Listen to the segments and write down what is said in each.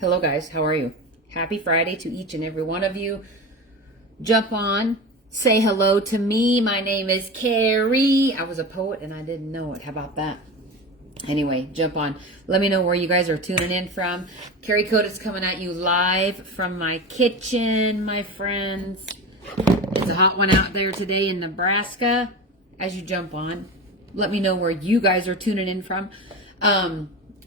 Hello guys, how are you? Happy Friday to each and every one of you. Jump on, say hello to me. My name is Carrie. I was a poet and I didn't know it. How about that? Anyway, jump on. Let me know where you guys are tuning in from. Carrie Code is coming at you live from my kitchen, my friends. It's a hot one out there today in Nebraska. As you jump on, let me know where you guys are tuning in from.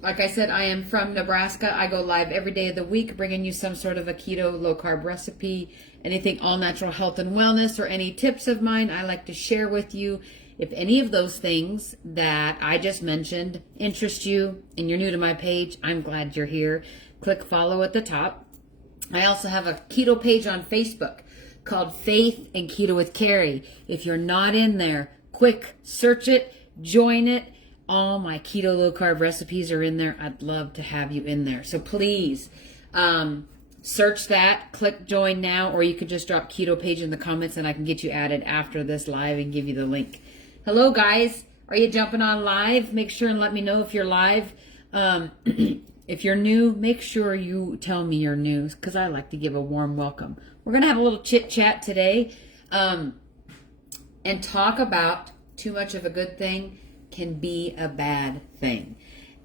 Like I said, I am from Nebraska. I go live every day of the week, bringing you some sort of a keto, low-carb recipe, anything all-natural health and wellness, or any tips of mine I like to share with you. If any of those things that I just mentioned interest you and you're new to my page, I'm glad you're here. Click follow at the top. I also have a keto page on Facebook called Faith and Keto with Carrie. If you're not in there, quick, search it, join it. All my keto low carb recipes are in there. I'd love to have you in there. So please search that, click join now, or you could just drop keto page in the comments and I can get you added after this live and give you the link. Hello guys, are you jumping on live? Make sure and let me know if you're live. If you're new, make sure you tell me you're new because I like to give a warm welcome. We're going to have a little chit chat today and talk about too much of a good thing can be a bad thing.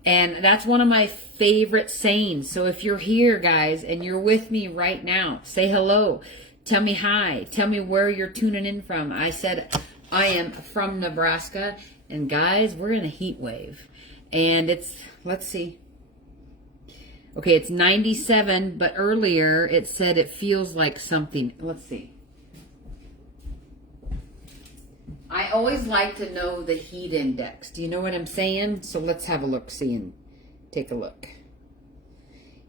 And that's one of my favorite sayings. So if you're here, guys, and you're with me right now, say hello. Tell me hi. Tell me where you're tuning in from. I said I am from Nebraska. And guys, we're in a heat wave. And it's, let's see. Okay, it's 97, but earlier it said it feels like something. Let's see. I always like to know the heat index. Do you know what I'm saying? So let's have a look, see, and take a look.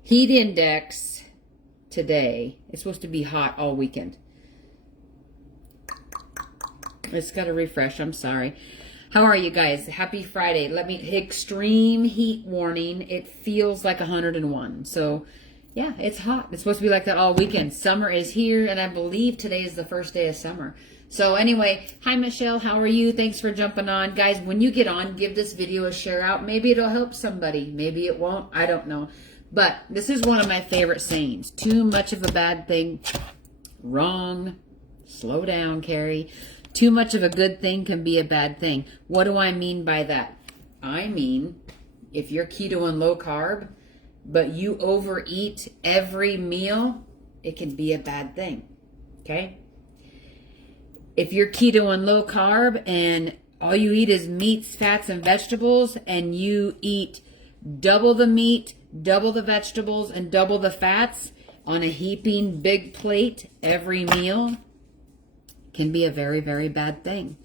Heat index today is supposed to be hot all weekend. It's got to refresh. I'm sorry. How are you guys? Happy Friday. Extreme heat warning. It feels like 101. So yeah, it's hot. It's supposed to be like that all weekend. Summer is here, and I believe today is the first day of summer. So anyway, hi Michelle, how are you? Thanks for jumping on. Guys, when you get on, give this video a share out. Maybe it'll help somebody. Maybe it won't. I don't know. But this is one of my favorite sayings. Too much of a bad thing. Wrong. Slow down, Carrie. Too much of a good thing can be a bad thing. What do I mean by that? I mean, if you're keto and low carb, but you overeat every meal, it can be a bad thing. Okay? If you're keto and low carb and all you eat is meats, fats, and vegetables, and you eat double the meat, double the vegetables, and double the fats on a heaping big plate every meal, can be a very, very bad thing.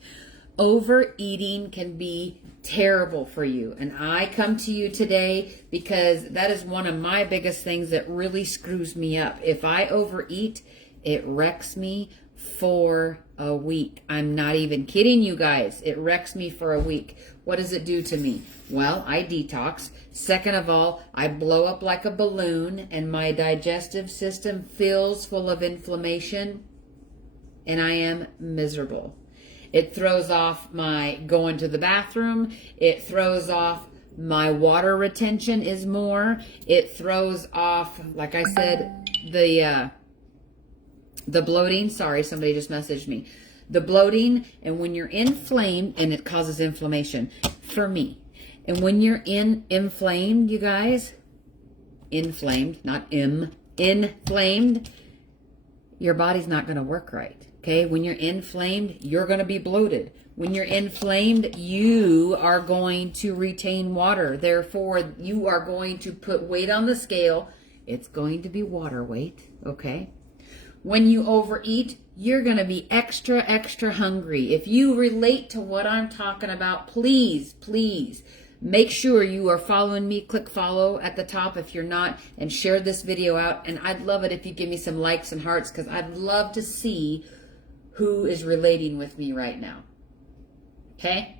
Overeating can be terrible for you. And I come to you today because that is one of my biggest things that really screws me up. If I overeat, it wrecks me for a week. I'm not even kidding you guys. It wrecks me for a week. What does it do to me? Well, I detox. Second of all, I blow up like a balloon and my digestive system fills full of inflammation and I am miserable. It throws off my going to the bathroom. It throws off my water retention is more. It throws off, like I said, the bloating. Sorry, somebody just messaged me. The bloating, and when you're inflamed, and it causes inflammation for me. And when you're inflamed, you guys, inflamed, not inflamed, your body's not going to work right. Okay, when you're inflamed, you're going to be bloated. When you're inflamed, you are going to retain water. Therefore, you are going to put weight on the scale. It's going to be water weight, okay? When you overeat, you're going to be extra, extra hungry. If you relate to what I'm talking about, please, please make sure you are following me. Click follow at the top if you're not, and share this video out. And I'd love it if you give me some likes and hearts because I'd love to see who is relating with me right now. Okay?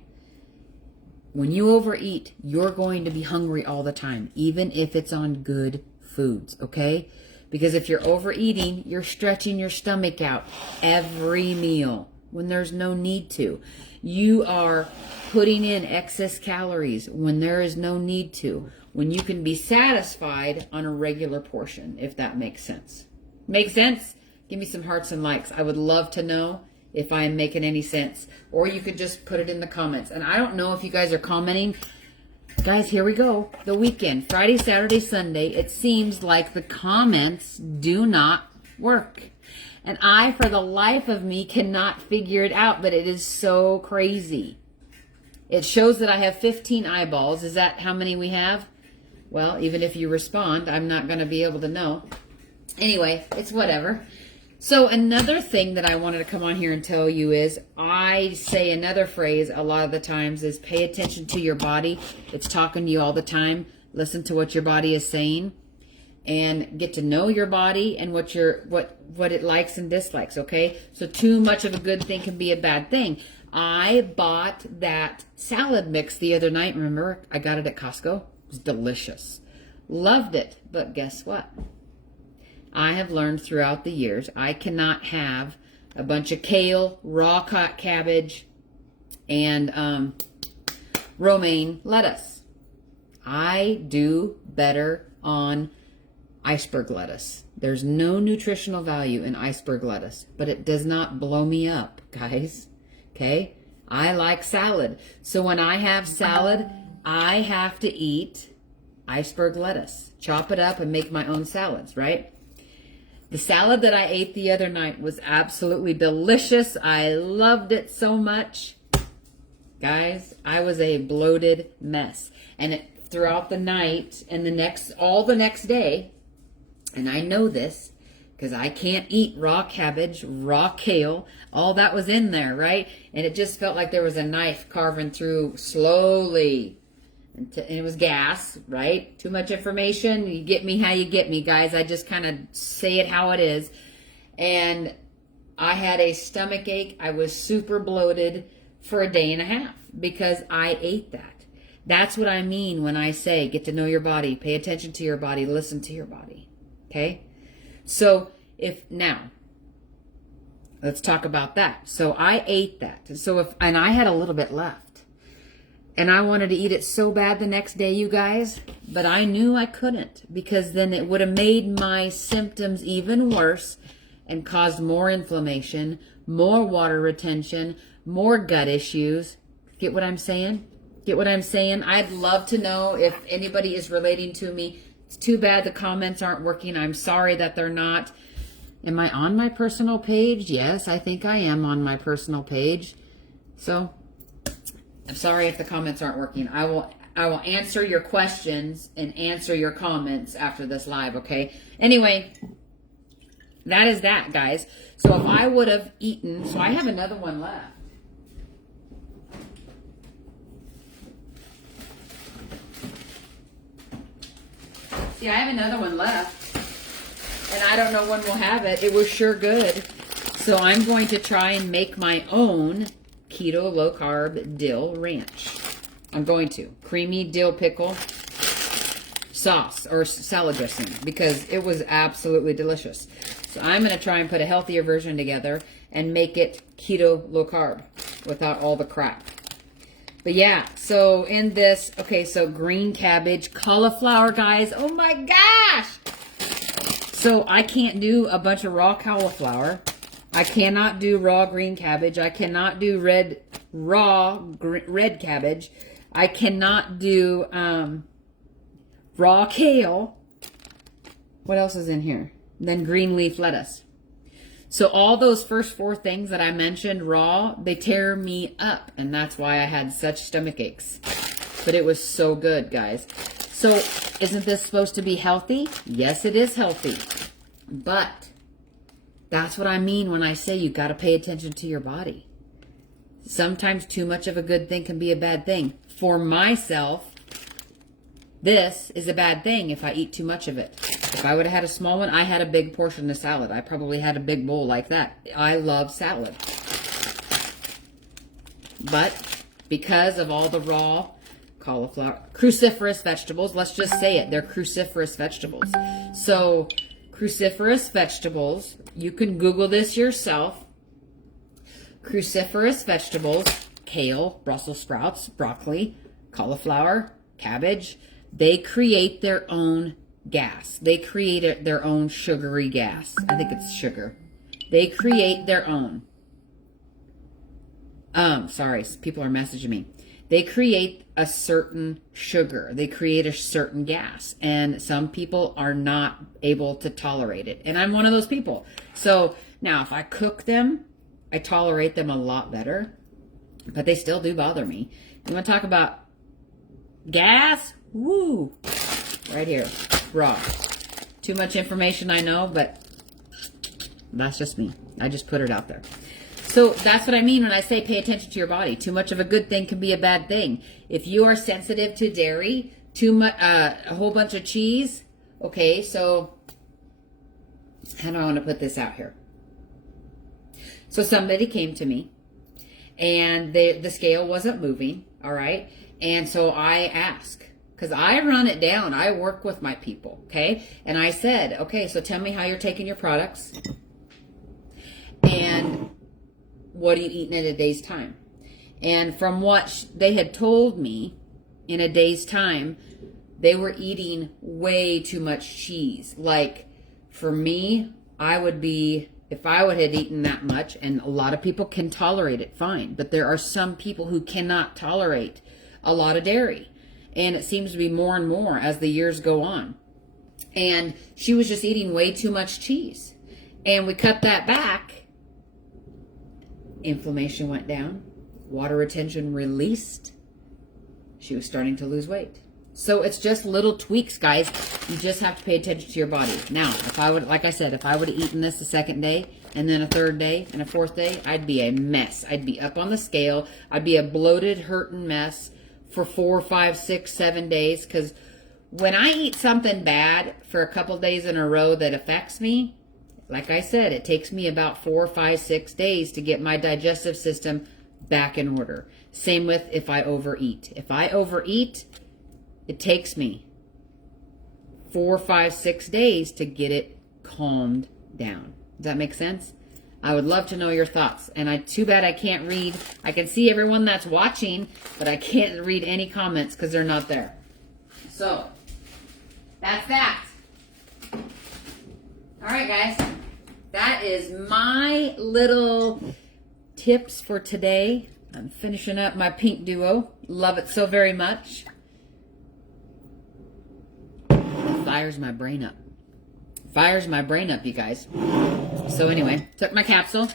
When you overeat, you're going to be hungry all the time, even if it's on good foods, okay? Because if you're overeating, you're stretching your stomach out every meal, when there's no need to. You are putting in excess calories when there is no need to. When you can be satisfied on a regular portion, if that makes sense. Make sense? Give me some hearts and likes. I would love to know if I am making any sense. Or you could just put it in the comments. And I don't know if you guys are commenting. Guys, here we go. The weekend. Friday, Saturday, Sunday. It seems like the comments do not work. And I, for the life of me, cannot figure it out. But it is so crazy. It shows that I have 15 eyeballs. Is that how many we have? Well, even if you respond, I'm not going to be able to know. Anyway, it's whatever. So another thing that I wanted to come on here and tell you is I say another phrase a lot of the times is pay attention to your body. It's talking to you all the time. Listen to what your body is saying and get to know your body and what it likes and dislikes, okay? So too much of a good thing can be a bad thing. I bought that salad mix the other night. Remember, I got it at Costco. It was delicious. Loved it. But guess what? I have learned throughout the years, I cannot have a bunch of kale, raw cabbage, and romaine lettuce. I do better on iceberg lettuce. There's no nutritional value in iceberg lettuce, but it does not blow me up, guys. Okay? I like salad. So when I have salad, I have to eat iceberg lettuce. Chop it up and make my own salads, right? The salad that I ate the other night was absolutely delicious. I loved it so much. Guys, I was a bloated mess. And throughout the night and all the next day, and I know this because I can't eat raw cabbage, raw kale, all that was in there, right? And it just felt like there was a knife carving through slowly. And it was gas, right? Too much information. You get me how you get me, guys. I just kind of say it how it is. And I had a stomach ache. I was super bloated for a day and a half because I ate that. That's what I mean when I say get to know your body, pay attention to your body, listen to your body. Okay? So now, let's talk about that. So I ate that. And I had a little bit left. And I wanted to eat it so bad the next day, you guys, but I knew I couldn't because then it would have made my symptoms even worse and caused more inflammation, more water retention, more gut issues. Get what I'm saying? Get what I'm saying? I'd love to know if anybody is relating to me. It's too bad the comments aren't working. I'm sorry that they're not. Am I on my personal page? Yes, I think I am on my personal page. So I'm sorry if the comments aren't working. I will answer your questions and answer your comments after this live, okay? Anyway, that is that, guys. So if I would have eaten, so I have another one left. See, I have another one left, and I don't know when we'll have it. It was sure good. So I'm going to try and make my own keto low carb dill ranch. I'm going to. Creamy dill pickle sauce or salad dressing because it was absolutely delicious. So I'm going to try and put a healthier version together and make it keto low carb without all the crap. But yeah, so in this, okay, so green cabbage, cauliflower, guys. Oh my gosh! So I can't do a bunch of raw cauliflower. I cannot do raw green cabbage. I cannot do red cabbage. I cannot do raw kale. What else is in here? Then green leaf lettuce. So all those first four things that I mentioned raw, they tear me up. And that's why I had such stomach aches. But it was so good, guys. So isn't this supposed to be healthy? Yes, it is healthy. But that's what I mean when I say you got to pay attention to your body. Sometimes too much of a good thing can be a bad thing. For myself, this is a bad thing if I eat too much of it. If I would have had a small one, I had a big portion of salad. I probably had a big bowl like that. I love salad. But because of all the raw cauliflower, cruciferous vegetables, let's just say it, they're cruciferous vegetables. So cruciferous vegetables, you can Google this yourself. cruciferous vegetables, kale, Brussels sprouts, broccoli, cauliflower, cabbage, they create their own gas. They create their own sugary gas. I think it's sugar. They create their own. Sorry, people are messaging me. They create a certain sugar. They create a certain gas. And some people are not able to tolerate it. And I'm one of those people. So now if I cook them, I tolerate them a lot better. But they still do bother me. You want to talk about gas? Woo! Right here. Raw. Too much information, I know, but that's just me. I just put it out there. So that's what I mean when I say pay attention to your body. Too much of a good thing can be a bad thing. If you are sensitive to dairy, too much, a whole bunch of cheese. Okay, so how do I want to put this out here? So somebody came to me, and the scale wasn't moving. All right, and so I asked, because I run it down. I work with my people. Okay, and I said, okay, so tell me how you're taking your products, and what are you eating in a day's time? And from what they had told me, in a day's time, they were eating way too much cheese. Like, for me, I would be, if I would have eaten that much, and a lot of people can tolerate it, fine. But there are some people who cannot tolerate a lot of dairy. And it seems to be more and more as the years go on. And she was just eating way too much cheese. And we cut that back. Inflammation went down, water retention released. She was starting to lose weight. So it's just little tweaks, guys. You just have to pay attention to your body. Now, if I would, like I said, if I would have eaten this a second day, and then a third day, and a fourth day, I'd be a mess. I'd be up on the scale. I'd be a bloated, hurting mess for 4, 5, 6, 7 days. Because when I eat something bad for a couple days in a row that affects me, like I said, it takes me about 4, 5, 6 days to get my digestive system back in order. Same with if I overeat. If I overeat, it takes me 4, 5, 6 days to get it calmed down. Does that make sense? I would love to know your thoughts. And too bad I can't read. I can see everyone that's watching, but I can't read any comments because they're not there. So, that's that. All right, guys. That is my little tips for today. I'm finishing up my pink duo. Love it so very much. It fires my brain up. Fires my brain up, you guys. So anyway, took my capsule.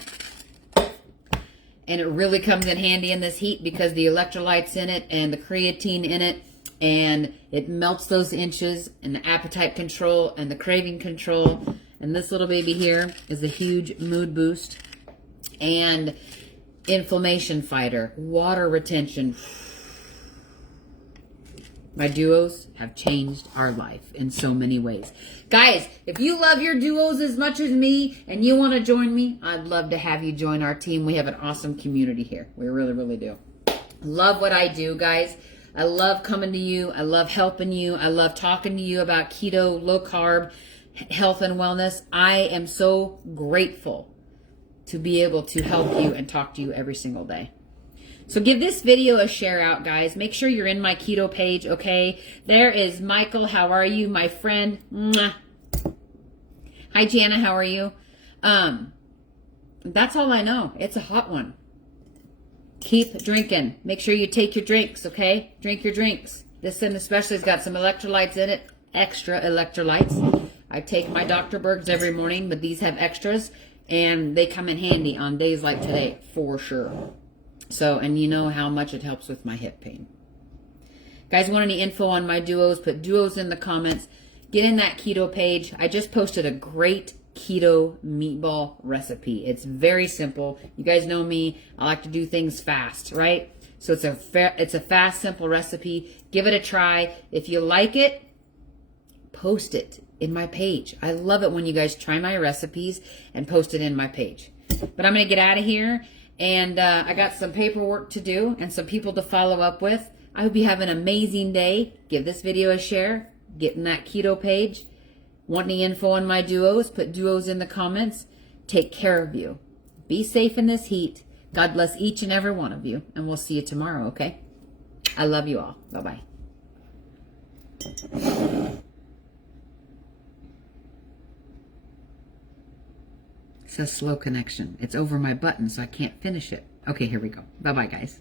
And it really comes in handy in this heat because the electrolytes in it and the creatine in it. And it melts those inches, and the appetite control and the craving control. And this little baby here is a huge mood boost and inflammation fighter, water retention. My duos have changed our life in so many ways. Guys, if you love your duos as much as me and you want to join me, I'd love to have you join our team. We have an awesome community here. We really, really do. Love what I do, guys. I love coming to you. I love helping you. I love talking to you about keto, low carb, health and wellness. I am so grateful to be able to help you and talk to you every single day. So give this video a share out, guys. Make sure you're in my keto page, okay? There is Michael. How are you, my friend? Mwah. Hi, Jana. How are you? That's all I know. It's a hot one. Keep drinking. Make sure you take your drinks, okay? Drink your drinks. This one especially has got some electrolytes in it. Extra electrolytes. I take my Dr. Berg's every morning, but these have extras. And they come in handy on days like today, for sure. So, and you know how much it helps with my hip pain. Guys, want any info on my duos? Put duos in the comments. Get in that keto page. I just posted a great keto meatball recipe. It's very simple. You guys know me. I like to do things fast, right? So it's a fast, simple recipe. Give it a try. If you like it, post it in my page. I love it when you guys try my recipes and post it in my page. But I'm going to get out of here. And I got some paperwork to do and some people to follow up with. I hope you have an amazing day. Give this video a share. Get in that keto page. Want any info on my duos? Put duos in the comments. Take care of you. Be safe in this heat. God bless each and every one of you, and we'll see you tomorrow, okay? I love you all. Bye-bye. It says slow connection. It's over my button, so I can't finish it. Okay, here we go. Bye-bye, guys.